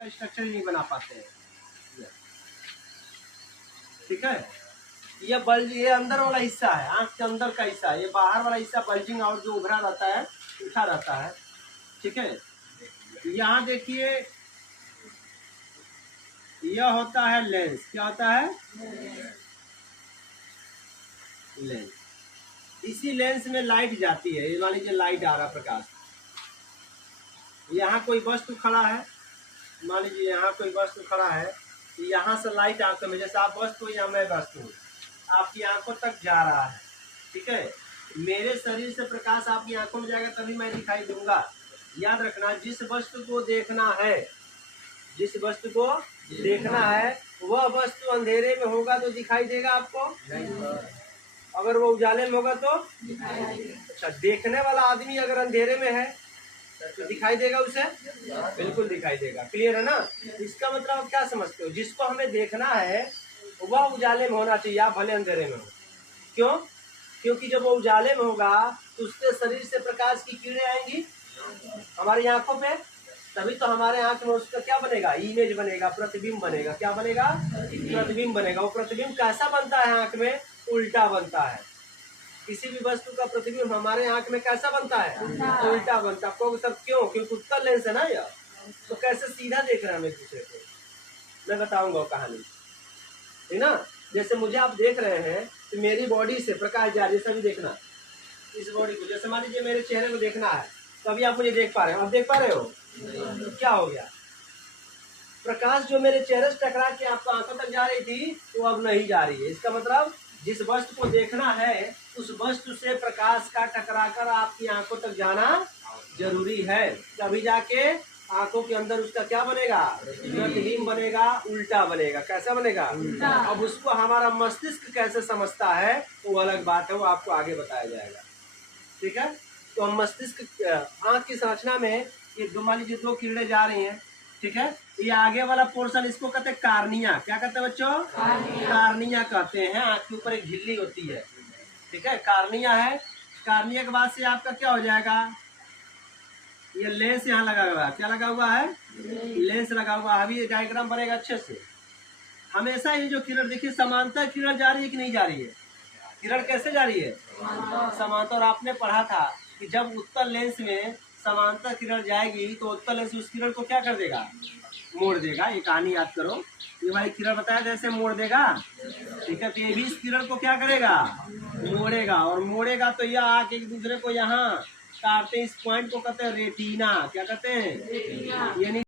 Structure ही नहीं बना पाते हैं। ठीक है, ये बल्ज, ये अंदर वाला हिस्सा है, आंख के अंदर का हिस्सा, ये बाहर वाला हिस्सा बल्जिंग आउट जो उभरा रहता है, उठा रहता है। ठीक है, यहाँ देखिए, यह होता है लेंस। क्या होता है? लेंस। इसी लेंस में लाइट जाती है। ये मान लीजिए लाइट आ रहा, प्रकाश। यहाँ कोई वस्तु खड़ा है, मान लीजिए यहाँ कोई वस्तु खड़ा है, यहाँ से लाइट आंखों में, जैसे आप वस्तु या मैं वस्तु हूँ, आपकी आंखों तक जा रहा है। ठीक है, मेरे शरीर से प्रकाश आपकी आंखों में जाएगा तभी मैं दिखाई दूंगा। याद रखना, जिस वस्तु को देखना है, जिस वस्तु को देखना है, वह वस्तु अंधेरे में होगा तो दिखाई देगा आपको, अगर वो उजाले में होगा तो। अच्छा, देखने वाला आदमी अगर अंधेरे में है तो दिखाई देगा उसे? बिल्कुल दिखाई देगा। क्लियर है ना? इसका मतलब आप क्या समझते हो? जिसको हमें देखना है वह उजाले में होना चाहिए, आप भले अंधेरे में हो। क्यों? क्योंकि जब वो उजाले में होगा तो उसके शरीर से प्रकाश की किरणें आएंगी हमारी आंखों पे, तभी तो हमारे आंख में उसका क्या बनेगा? इमेज बनेगा, प्रतिबिंब बनेगा। क्या बनेगा? प्रतिबिंब बनेगा। वो प्रतिबिंब कैसा बनता है? आंख में उल्टा बनता है। किसी भी वस्तु का प्रतिबिंब हमारे आंख में कैसा बनता है? उल्टा बनता है। सब क्यों? क्योंकि उत्तल लेंस है ना यह, तो कैसे सीधा देख रहे हैं हमें दूसरे को? मैं बताऊंगा कहानी, है ना? जैसे मुझे आप देख रहे हैं तो मेरी बॉडी से प्रकाश जा रही है, सभी देखना इस बॉडी को। जैसे मान लीजिए मेरे चेहरे को देखना है, तो अभी आप मुझे देख पा रहे हो। आप देख पा रहे हो? तो क्या हो गया? प्रकाश जो मेरे चेहरे से टकरा के आपको आंखों तक जा रही थी, वो अब नहीं जा रही है। इसका मतलब जिस वस्तु को देखना है उस वस्तु से प्रकाश का टकराकर आपकी आंखों तक जाना जरूरी है, तभी जाके आंखों के अंदर उसका क्या बनेगा? प्रतिबिंब बनेगा, उल्टा बनेगा। कैसा बनेगा? अब उसको हमारा मस्तिष्क कैसे समझता है वो अलग बात है, वो आपको आगे बताया जाएगा। ठीक है, तो हम मस्तिष्क, आंख की संरचना में ये मान लीजिए दो किरणें जा रही हैं। ठीक है, ये आगे वाला पोर्शन, इसको कहते हैं कार्निया। क्या कहते हैं बच्चों? कार्निया कहते हैं। आंख के ऊपर एक झिल्ली होती है। ठीक है, कार्निया है। कार्निया के बाद से आपका क्या हो जाएगा? ये लेंस यहाँ लगा हुआ है। क्या लगा हुआ है? लेंस लगा हुआ है। अभी ये डायग्राम बनेगा अच्छे से। हमेशा ये जो किरण देखिए, समांतर किरण जा रही है कि नहीं जा रही है? किरण कैसे जा रही है? समांतर। आपने पढ़ा था कि जब उत्तल लेंस में समांतर किरण जाएगी तो उत्तल लेंस उस किरण को क्या कर देगा? मोड़ देगा। ये कहानी याद करो। ये वाली किरण बताया जैसे मोड़ देगा। ठीक है, तो ये भी इस किरण को क्या करेगा? मोड़ेगा। और मोड़ेगा तो यह आके एक दूसरे को यहाँ काटते हैं। इस पॉइंट को कहते हैं रेटिना। क्या कहते हैं? ये नहीं